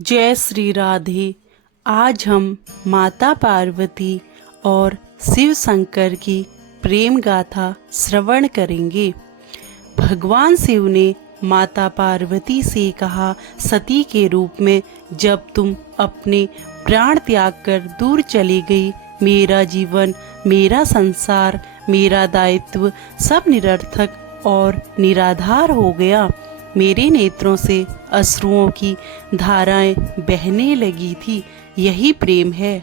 जय श्री राधे। आज हम माता पार्वती और शिव शंकर की प्रेम गाथा श्रवण करेंगे। भगवान शिव ने माता पार्वती से कहा, सती के रूप में जब तुम अपने प्राण त्याग कर दूर चली गई, मेरा जीवन, मेरा संसार, मेरा दायित्व सब निरर्थक और निराधार हो गया। मेरे नेत्रों से अश्रुओं की धाराएं बहने लगी थी। यही प्रेम है।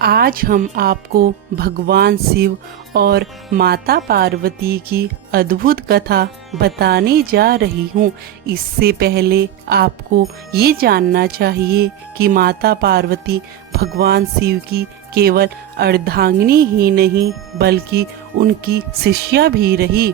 आज हम आपको भगवान शिव और माता पार्वती की अद्भुत कथा बताने जा रही हूँ। इससे पहले आपको ये जानना चाहिए कि माता पार्वती भगवान शिव की केवल अर्धांगिनी ही नहीं बल्कि उनकी शिष्या भी रही।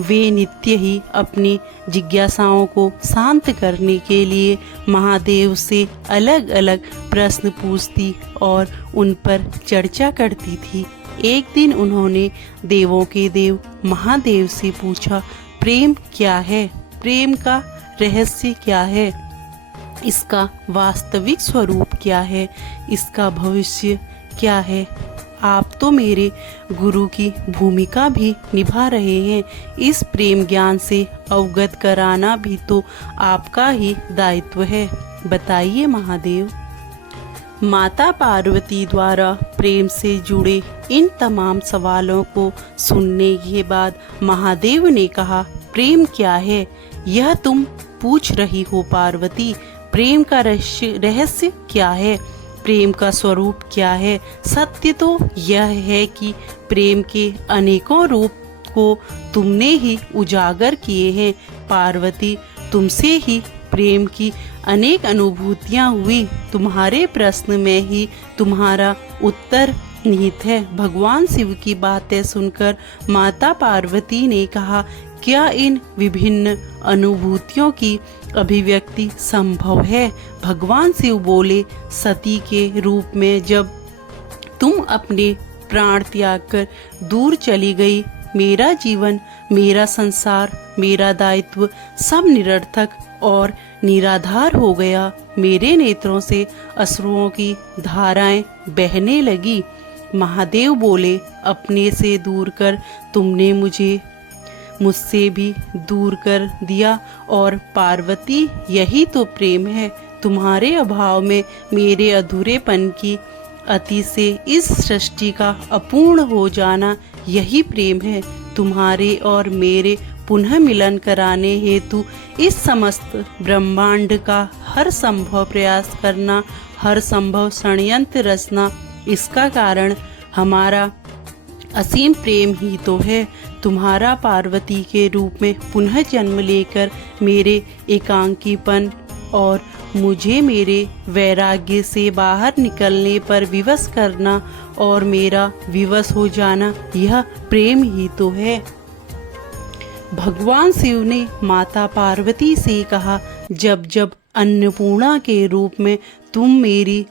वे नित्य ही अपनी जिज्ञासाओं को शांत करने के लिए महादेव से अलग अलग प्रश्न पूछती और उन पर चर्चा करती थी। एक दिन उन्होंने देवों के देव महादेव से पूछा, प्रेम क्या है? प्रेम का रहस्य क्या है? इसका वास्तविक स्वरूप क्या है? इसका भविष्य क्या है? आप तो मेरे गुरु की भूमिका भी निभा रहे हैं। इस प्रेम ज्ञान से अवगत कराना भी तो आपका ही दायित्व है। बताइए महादेव। माता पार्वती द्वारा प्रेम से जुड़े इन तमाम सवालों को सुनने के बाद महादेव ने कहा, प्रेम क्या है? यह तुम पूछ रही हो पार्वती। प्रेम का रहस्य क्या है? प्रेम का स्वरूप क्या है? सत्य तो यह है कि प्रेम के अनेकों रूप को तुमने ही उजागर किए हैं पार्वती। तुमसे ही प्रेम की अनेक अनुभूतियाँ हुई। तुम्हारे प्रश्न में ही तुम्हारा उत्तर निहित है। भगवान शिव की बातें सुनकर माता पार्वती ने कहा, क्या इन विभिन्न अनुभूतियों की अभिव्यक्ति संभव है? भगवान शिव बोले, सती के रूप में जब तुम अपने प्राण त्याग कर दूर चली गई, मेरा जीवन, मेरा संसार, मेरा दायित्व सब निरर्थक और निराधार हो गया। मेरे नेत्रों से अश्रुओं की धाराएं बहने लगी। महादेव बोले, अपने से दूर कर तुमने मुझसे भी दूर कर दिया। और पार्वती, यही तो प्रेम है। तुम्हारे अभाव में मेरे अधूरेपन की अति से इस सृष्टि का अपूर्ण हो जाना, यही प्रेम है। तुम्हारे और मेरे पुनः मिलन कराने हेतु इस समस्त ब्रह्मांड का हर संभव प्रयास करना, हर संभव षड्यंत्र रचना, इसका कारण हमारा असीम प्रेम ही तो है। तुम्हारा पार्वती के रूप में पुनः जन्म लेकर मेरे एकांकीपन और मुझे मेरे वैराग्य से बाहर निकलने पर विवश करना और मेरा विवश हो जाना, यह प्रेम ही तो है। भगवान शिव ने माता पार्वती से कहा, जब जब अन्नपूर्णा के रूप में तुम मेरी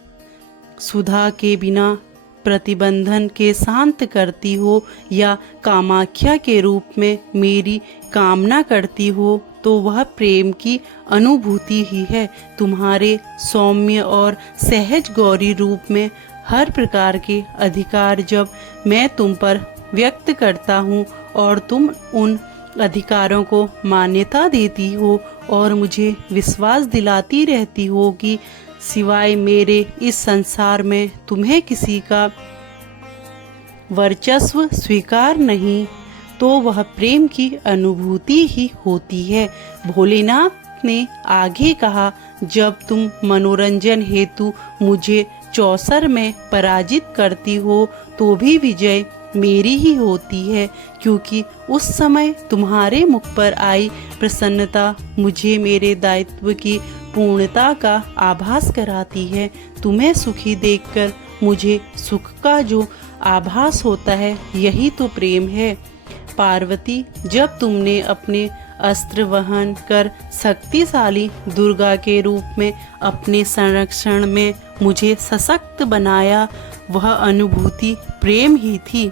सुधा के बिना प्रतिबंधन के शांत करती हो या कामाख्या के रूप में मेरी कामना करती हो, तो वह प्रेम की अनुभूति ही है। तुम्हारे सौम्य और सहज गौरी रूप में हर प्रकार के अधिकार जब मैं तुम पर व्यक्त करता हूँ और तुम उन अधिकारों को मान्यता देती हो और मुझे विश्वास दिलाती रहती हो कि सिवाय मेरे इस संसार में तुम्हें किसी का वर्चस्व स्वीकार नहीं, तो वह प्रेम की अनुभूति ही होती है। भोलेनाथ ने आगे कहा, जब तुम मनोरंजन हेतु मुझे चौसर में पराजित करती हो, तो भी विजय मेरी ही होती है, क्योंकि उस समय तुम्हारे मुख पर आई प्रसन्नता मुझे मेरे दायित्व की पूर्णता का आभास कराती है। तुम्हें सुखी देखकर मुझे सुख का जो आभास होता है, यही तो प्रेम है। पार्वती, जब तुमने अपने अस्त्र वहन कर शक्तिशाली दुर्गा के रूप में अपने संरक्षण में मुझे सशक्त बनाया, वह अनुभूति प्रेम ही थी।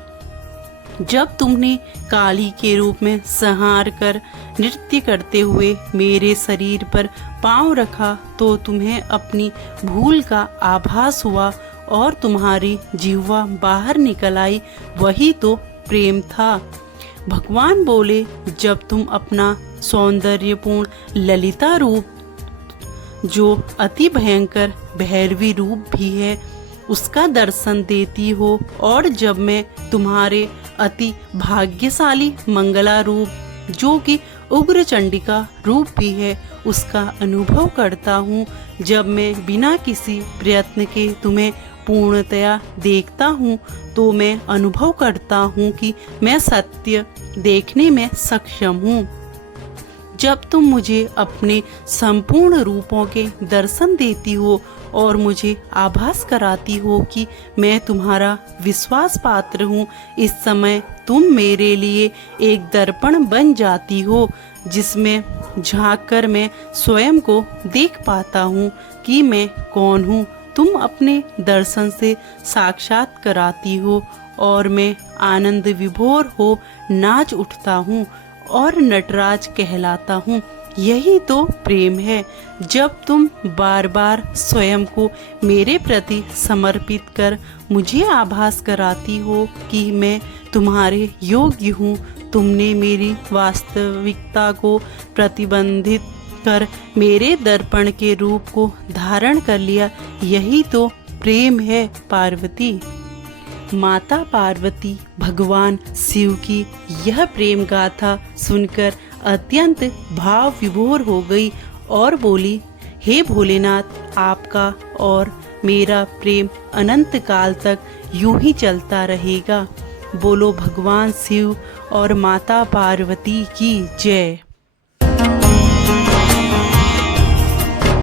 जब तुमने काली के रूप में संहार कर नृत्य करते हुए मेरे शरीर पर पांव रखा तो तुम्हें अपनी भूल का आभास हुआ और तुम्हारी जिह्वा बाहर निकल आई, वही तो प्रेम था। भगवान बोले, जब तुम अपना सौंदर्यपूर्ण ललिता रूप, जो अति भयंकर भैरवी रूप भी है, उसका दर्शन देती हो, और जब मैं तुम्हारे अति भाग्यशाली मंगला रूप, जो कि उग्र चंडिका रूप भी है, उसका अनुभव करता हूँ, जब मैं बिना किसी प्रयत्न के तुम्हें पूर्णतया देखता हूँ, तो मैं अनुभव करता हूँ कि मैं सत्य देखने में सक्षम हूँ। जब तुम मुझे अपने संपूर्ण रूपों के दर्शन देती हो और मुझे आभास कराती हो कि मैं तुम्हारा विश्वास पात्र हूँ, इस समय तुम मेरे लिए एक दर्पण बन जाती हो, जिसमें झांककर मैं स्वयं को देख पाता हूँ कि मैं कौन हूँ। तुम अपने दर्शन से साक्षात कराती हो और मैं आनंद विभोर हो नाच उठता हूँ और नटराज कहलाता हूँ। यही तो प्रेम है, जब तुम बार बार स्वयं को मेरे प्रति समर्पित कर मुझे आभास कराती हो कि मैं तुम्हारे योग्य हूँ। तुमने मेरी वास्तविकता को प्रतिबंधित कर मेरे दर्पण के रूप को धारण कर लिया, यही तो प्रेम है पार्वती। माता पार्वती भगवान शिव की यह प्रेम गाथा सुनकर अत्यंत भाव विभोर हो गई और बोली, हे भोलेनाथ, आपका और मेरा प्रेम अनंत काल तक यूं ही चलता रहेगा। बोलो भगवान शिव और माता पार्वती की जय।